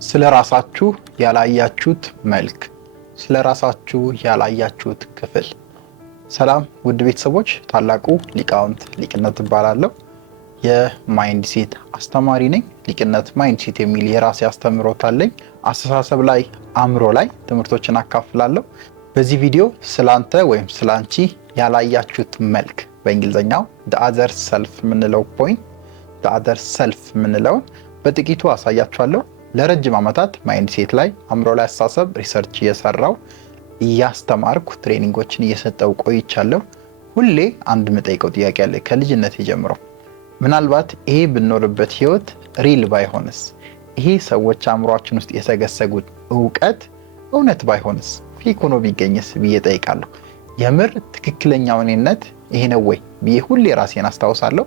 ስለራሳችሁ ያላያችሁት መልክ፣ ስለራሳችሁ ያላያችሁት ክፍል። ሰላም ውድ ቤተሰቦች፣ ታላቁ ሊቃውንት ሊቅነት እባላለሁ። የማይንድሴት አስተማሪ ነኝ። ሊቅነት ማይንድሴት የሚል የራሴ አስተምሮት አለኝ። አስተሳሰብ ላይ፣ አእምሮ ላይ ትምህርቶችን አካፍላለሁ። በዚህ ቪዲዮ ስላንተ ወይም ስላንቺ ያላያችሁት መልክ፣ በእንግሊዝኛው the other self የምንለው ፖይንት the other self የምንለውን በጥቂቱ አሳያችኋለሁ። ለረጅም ዓመታት ማይንድሴት ላይ፣ አእምሮ ላይ አስተሳሰብ ሪሰርች እየሰራው እያስተማርኩ ትሬኒንጎችን እየሰጠው ቆይቻለሁ። ሁሌ አንድ የምጠይቀው ጥያቄ አለ ከልጅነት ጀምሮ። ምናልባት ይሄ ብንኖርበት ህይወት ሪል ባይሆንስ? ይሄ ሰዎች አእምሯችን ውስጥ የተገሰጉት እውቀት እውነት ባይሆንስ? ፌክ ሆኖ ቢገኝስ ብዬ ጠይቃለሁ። የምር ትክክለኛው እኔነት ይሄ ነው ወይ ብዬ ሁሌ ራሴን አስታውሳለሁ።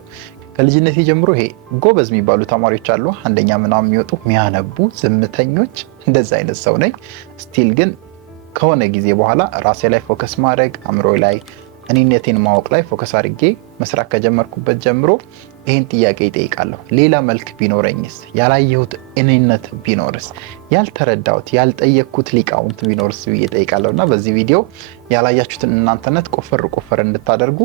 ከልጅነት ጀምሮ ይሄ ጎበዝ የሚባሉ ተማሪዎች አሉ፣ አንደኛ ምናምን የሚወጡ የሚያነቡ ዝምተኞች፣ እንደዛ አይነት ሰው ነኝ። ስቲል ግን ከሆነ ጊዜ በኋላ ራሴ ላይ ፎከስ ማድረግ፣ አእምሮ ላይ እኔነቴን ማወቅ ላይ ፎከስ አድርጌ መስራት ከጀመርኩበት ጀምሮ ይህን ጥያቄ ይጠይቃለሁ። ሌላ መልክ ቢኖረኝስ? ያላየሁት እኔነት ቢኖርስ? ያልተረዳሁት ያልጠየቅኩት ሊቃውንት ቢኖርስ ብዬ ጠይቃለሁ። እና በዚህ ቪዲዮ ያላያችሁትን እናንተነት ቆፈር እንድታደርጉ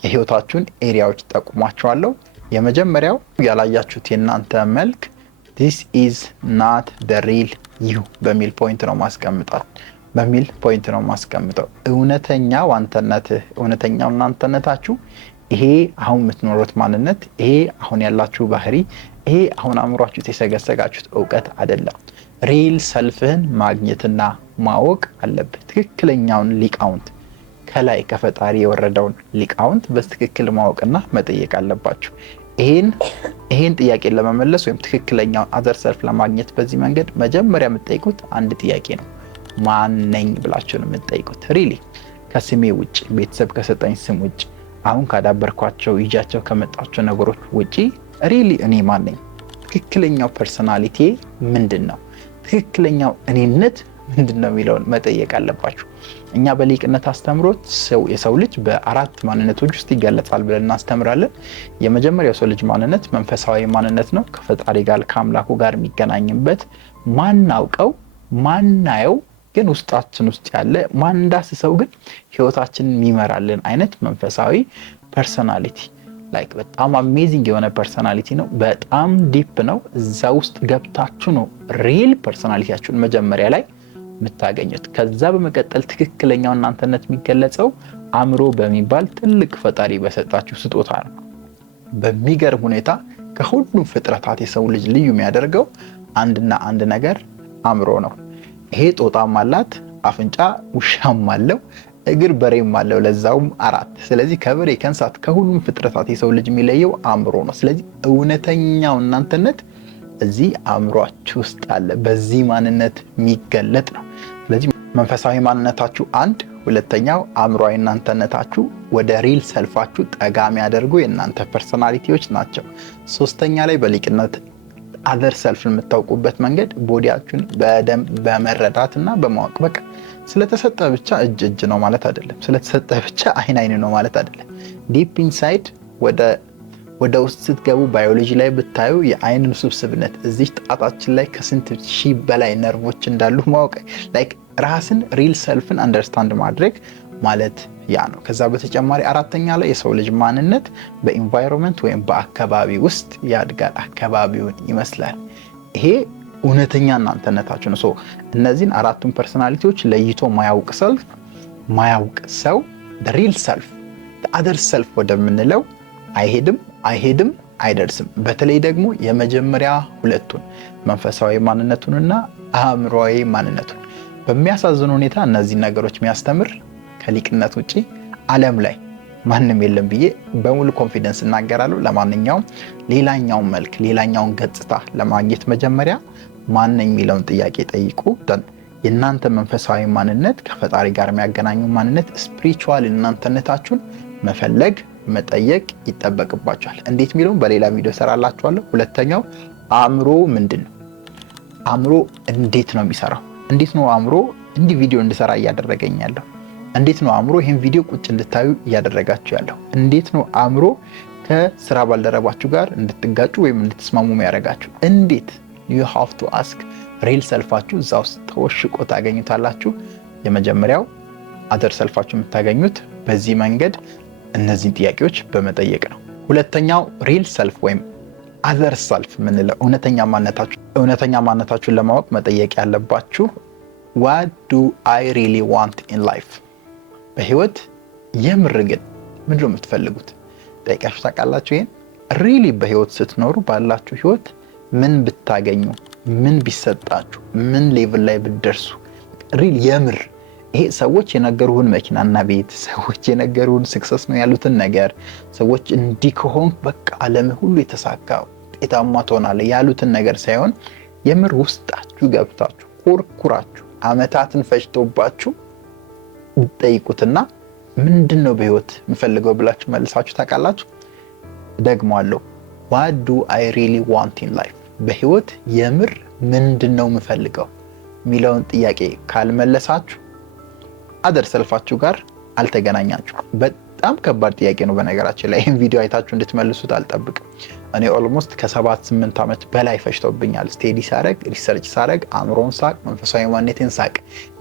የህይወታችሁን ኤሪያዎች ጠቁማችኋለሁ። የመጀመሪያው ያላያችሁት የእናንተ መልክ this is not the real you በሚል ፖይንት ነው ማስቀምጠው። እውነተኛው አንተነትህ፣ እውነተኛው እናንተነታችሁ፣ ይሄ አሁን የምትኖሩት ማንነት፣ ይሄ አሁን ያላችሁ ባህሪ፣ ይሄ አሁን አእምሯችሁ የተሰገሰጋችሁት እውቀት አይደለም። ሪል ሰልፍህን ማግኘትና ማወቅ አለብህ። ትክክለኛውን ሊቃውንት፣ ከላይ ከፈጣሪ የወረደውን ሊቃውንት በትክክል ማወቅና መጠየቅ አለባችሁ። ይሄን ጥያቄ ለመመለስ ወይም ትክክለኛውን አዘር ሰልፍ ለማግኘት በዚህ መንገድ መጀመሪያ የምትጠይቁት አንድ ጥያቄ ነው። ማን ነኝ ብላችሁ ነው የምትጠይቁት። ሪሊ ከስሜ ውጭ፣ ቤተሰብ ከሰጠኝ ስም ውጭ፣ አሁን ካዳበርኳቸው ይጃቸው ከመጣቸው ነገሮች ውጪ ሪሊ እኔ ማን ነኝ? ትክክለኛው ፐርሰናሊቲ ምንድን ነው? ትክክለኛው እኔነት ምንድን ነው የሚለውን መጠየቅ አለባችሁ። እኛ በሊቅነት አስተምሮት የሰው ልጅ በአራት ማንነቶች ውስጥ ይገለጻል ብለን እናስተምራለን። የመጀመሪያው የሰው ልጅ ማንነት መንፈሳዊ ማንነት ነው። ከፈጣሪ ጋር ከአምላኩ ጋር የሚገናኝበት ማናውቀው ማናየው ግን ውስጣችን ውስጥ ያለ ማንዳስሰው ግን ህይወታችንን የሚመራልን አይነት መንፈሳዊ ፐርሰናሊቲ፣ ላይክ በጣም አሜዚንግ የሆነ ፐርሰናሊቲ ነው። በጣም ዲፕ ነው። እዛ ውስጥ ገብታችሁ ነው ሪል ፐርሰናሊቲያችሁን መጀመሪያ ላይ የምታገኙት። ከዛ በመቀጠል ትክክለኛው እናንተነት የሚገለጸው አእምሮ በሚባል ትልቅ ፈጣሪ በሰጣችሁ ስጦታ ነው። በሚገርም ሁኔታ ከሁሉም ፍጥረታት የሰው ልጅ ልዩ የሚያደርገው አንድና አንድ ነገር አእምሮ ነው። ይሄ ጦጣም አላት፣ አፍንጫ ውሻም አለው፣ እግር በሬም አለው፣ ለዛውም 4። ስለዚህ ከበሬ ከእንስሳት ከሁሉም ፍጥረታት የሰው ልጅ የሚለየው አእምሮ ነው። ስለዚህ እውነተኛው እናንተነት እዚህ አእምሯችሁ ውስጥ አለ፣ በዚህ ማንነት የሚገለጥ ነው። ስለዚህ መንፈሳዊ ማንነታችሁ አንድ፣ ሁለተኛው አእምሯዊ እናንተነታችሁ ወደ ሪል ሰልፋችሁ ጠጋ የሚያደርጉ የእናንተ ፐርሰናሊቲዎች ናቸው። ሶስተኛ ላይ በሊቅነት አዘር ሰልፍ የምታውቁበት መንገድ ቦዲያችሁን በደንብ በመረዳትና በማወቅ። በቃ ስለተሰጠ ብቻ እጅ ነው ማለት አይደለም። ስለተሰጠ ብቻ አይን ነው ማለት አይደለም። ዲፕ ኢንሳይድ ወደ ውስጥ ስትገቡ ባዮሎጂ ላይ ብታዩ የአይንን ውስብስብነት፣ እዚህ ጣታችን ላይ ከስንት ሺህ በላይ ነርቮች እንዳሉ ማወቅ፣ ላይክ ራስን ሪል ሰልፍን አንደርስታንድ ማድረግ ማለት ያ ነው። ከዛ በተጨማሪ አራተኛ ላይ የሰው ልጅ ማንነት በኢንቫይሮንመንት ወይም በአካባቢ ውስጥ ያድጋል፣ አካባቢውን ይመስላል። ይሄ እውነተኛ እናንተነታችሁ ነው። እነዚህን አራቱን ፐርሰናሊቲዎች ለይቶ ማያውቅ ሰው ሪል ሰልፍ አዘር ሰልፍ ወደምንለው አይሄድም፣ አይደርስም። በተለይ ደግሞ የመጀመሪያ ሁለቱን መንፈሳዊ ማንነቱንና አእምሮአዊ ማንነቱን በሚያሳዝን ሁኔታ እነዚህ ነገሮች የሚያስተምር ከሊቅነት ውጪ ዓለም ላይ ማንም የለም ብዬ በሙሉ ኮንፊደንስ እናገራለሁ። ለማንኛውም ሌላኛውን መልክ፣ ሌላኛውን ገጽታ ለማግኘት መጀመሪያ ማን ነኝ የሚለውን ጥያቄ ጠይቁ። የእናንተ መንፈሳዊ ማንነት ከፈጣሪ ጋር የሚያገናኙ ማንነት ስፒሪቹዋል እናንተነታችሁን መፈለግ መጠየቅ ይጠበቅባችኋል። እንዴት የሚለውን በሌላ ቪዲዮ ሰራላችኋለሁ። ሁለተኛው አእምሮ ምንድን ነው? አእምሮ እንዴት ነው የሚሰራው? እንዴት ነው አእምሮ እንዲህ ቪዲዮ እንድሰራ እያደረገኝ ያለው? እንዴት ነው አእምሮ ይሄን ቪዲዮ ቁጭ እንድታዩ እያደረጋችሁ ያለው? እንዴት ነው አእምሮ ከስራ ባልደረባችሁ ጋር እንድትጋጩ ወይም እንድትስማሙ የሚያደርጋችሁ? እንዴት you have to ask ሪል ሰልፋችሁ እዛ ውስጥ ተወሽቆ ታገኙታላችሁ። የመጀመሪያው አዘር ሰልፋችሁ የምታገኙት በዚህ መንገድ እነዚህን ጥያቄዎች በመጠየቅ ነው። ሁለተኛው ሪል ሰልፍ ወይም አዘር ሰልፍ ምንለው እውነተኛ ማንነታችሁን ለማወቅ መጠየቅ ያለባችሁ what do I really want in life? በህይወት የምር ግን ምንድነው የምትፈልጉት? ጠይቃችሁ ታውቃላችሁ? ይሄን ሪሊ በህይወት ስትኖሩ ባላችሁ ህይወት ምን ብታገኙ፣ ምን ቢሰጣችሁ፣ ምን ሌቭል ላይ ብትደርሱ ሪል የምር ይሄ ሰዎች የነገሩን መኪናና ቤት፣ ሰዎች የነገሩን ሰክሰስ ነው ያሉትን ነገር፣ ሰዎች እንዲህ ከሆን በቃ ዓለም ሁሉ የተሳካ ውጤታማ ትሆናለህ ያሉትን ነገር ሳይሆን የምር ውስጣችሁ ገብታችሁ ኮርኩራችሁ አመታትን ፈጅቶባችሁ ጠይቁትና ምንድነው በህይወት የምፈልገው ብላችሁ መልሳችሁ ታውቃላችሁ? ደግሞአለሁ what do I really want in life? በህይወት የምር ምንድነው የምፈልገው የሚለውን ጥያቄ ካልመለሳችሁ አዘር ሰልፋችሁ ጋር አልተገናኛችሁ። በጣም ከባድ ጥያቄ ነው በነገራችን ላይ። ይሄን ቪዲዮ አይታችሁ እንድትመልሱት አልጠብቅም። እኔ ኦልሞስት ከ7-8 ዓመት በላይ ፈጅቶብኛል ስቴዲ ሳረግ፣ ሪሰርች ሳረግ፣ አእምሮን ሳቅ፣ መንፈሳዊ ማንነቴን ሳቅ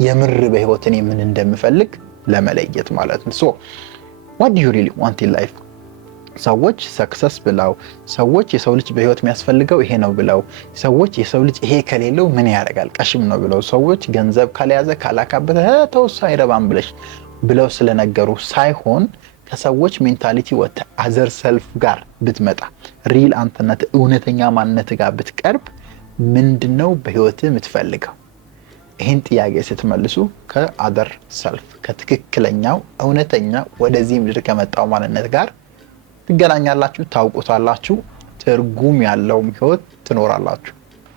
የምር በህይወት እኔ ምን እንደምፈልግ ለመለየት ማለት ነው። ሶ what do you really want in life? ሰዎች ሰክሰስ ብለው፣ ሰዎች የሰው ልጅ በህይወት የሚያስፈልገው ይሄ ነው ብለው፣ ሰዎች የሰው ልጅ ይሄ ከሌለው ምን ያደርጋል ቀሽም ነው ብለው፣ ሰዎች ገንዘብ ካልያዘ ካላካበተ ተውሳ አይረባም ብለው ስለነገሩ ሳይሆን ከሰዎች ሜንታሊቲ ወጥተ አዘር ሰልፍ ጋር ብትመጣ ሪል አንተነት እውነተኛ ማንነት ጋር ብትቀርብ ምንድነው በህይወት የምትፈልገው? ይህን ጥያቄ ስትመልሱ ከአዘር ሰልፍ ከትክክለኛው እውነተኛ ወደዚህ ምድር ከመጣው ማንነት ጋር ትገናኛላችሁ፣ ታውቁታላችሁ፣ ትርጉም ያለው ህይወት ትኖራላችሁ።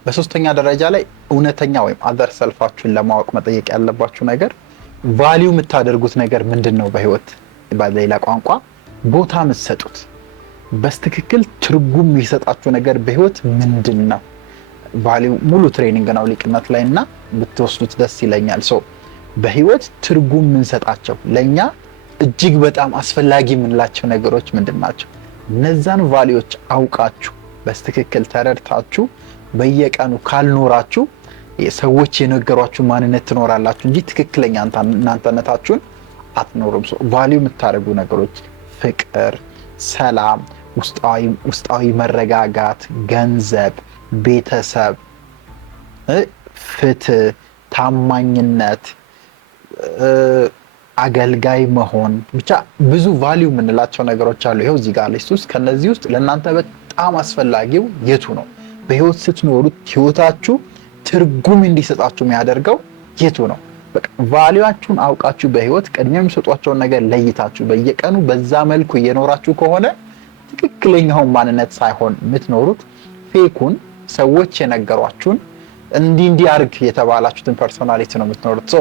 በሶስተኛ ደረጃ ላይ እውነተኛ ወይም አዘር ሰልፋችሁን ለማወቅ መጠየቅ ያለባችሁ ነገር ቫልዩ የምታደርጉት ነገር ምንድነው? በህይወት በሌላ ቋንቋ ቦታ የምትሰጡት በስትክክል ትርጉም የሚሰጣችሁ ነገር በህይወት ምንድነው? ቫልዩ ሙሉ ትሬኒንግ ነው ሊቅነት ላይና ብትወስዱት ደስ ይለኛል። በህይወት ትርጉም የምንሰጣቸው ለኛ እጅግ በጣም አስፈላጊ የምንላቸው ነገሮች ምንድናቸው? እነዛን ቫልዩዎች አውቃችሁ በስትክክል ተረድታችሁ በየቀኑ ካልኖራችሁ ሰዎች የነገሯችሁ ማንነት ትኖራላችሁ እንጂ ትክክለኛ እናንተነታችሁን አትኖሩም። ቫልዩ የምታደርጉ ነገሮች ፍቅር፣ ሰላም፣ ውስጣዊ መረጋጋት፣ ገንዘብ፣ ቤተሰብ፣ ፍትህ፣ ታማኝነት፣ አገልጋይ መሆን፣ ብቻ ብዙ ቫልዩ የምንላቸው ነገሮች አሉ። ይሄው እዚህ ጋር ሊስት ውስጥ ከነዚህ ውስጥ ለእናንተ በጣም አስፈላጊው የቱ ነው? በህይወት ስትኖሩት ህይወታችሁ ትርጉም እንዲሰጣችሁ የሚያደርገው የቱ ነው? በቃ ቫልዩአችሁን አውቃችሁ በህይወት ቅድሚያ የሚሰጧቸውን ነገር ለይታችሁ በየቀኑ በዛ መልኩ እየኖራችሁ ከሆነ ትክክለኛውን ማንነት ሳይሆን የምትኖሩት ፌኩን ሰዎች የነገሯችሁን እንዲህ አርግ የተባላችሁትን ፐርሶናሊቲ ነው የምትኖሩት።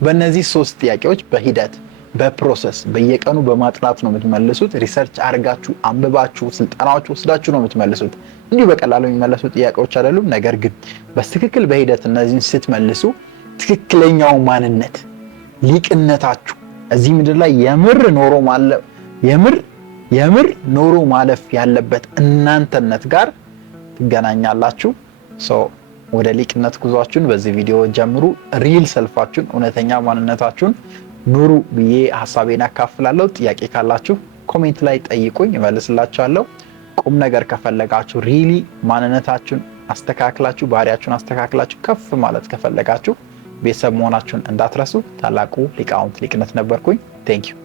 በእነዚህ 3 ጥያቄዎች በሂደት በፕሮሰስ በየቀኑ በማጥናት ነው የምትመልሱት። ሪሰርች አርጋችሁ አንብባችሁ ስልጠናዎች ወስዳችሁ ነው የምትመልሱት። እንዲሁ በቀላሉ የሚመለሱ ጥያቄዎች አይደሉም። ነገር ግን በትክክል በሂደት እነዚህን ስትመልሱ ትክክለኛው ማንነት ሊቅነታችሁ እዚህ ምድር ላይ የምር ኖሮ ማለፍ ያለበት እናንተነት ጋር ትገናኛላችሁ። ወደ ሊቅነት ጉዟችሁን በዚህ ቪዲዮ ጀምሩ። ሪል ሰልፋችሁን እውነተኛ ማንነታችሁን ኑሩ ብዬ ሐሳቤን አካፍላለሁ። ጥያቄ ካላችሁ ኮሜንት ላይ ጠይቁኝ፣ እመልስላችኋለሁ። ቁም ነገር ከፈለጋችሁ ሪሊ ማንነታችሁን አስተካክላችሁ ባህሪያችሁን አስተካክላችሁ ከፍ ማለት ከፈለጋችሁ ቤተሰብ መሆናችሁን እንዳትረሱ። ታላቁ ሊቃውንት ሊቅነት ነበርኩኝ። ቴንክ ዩ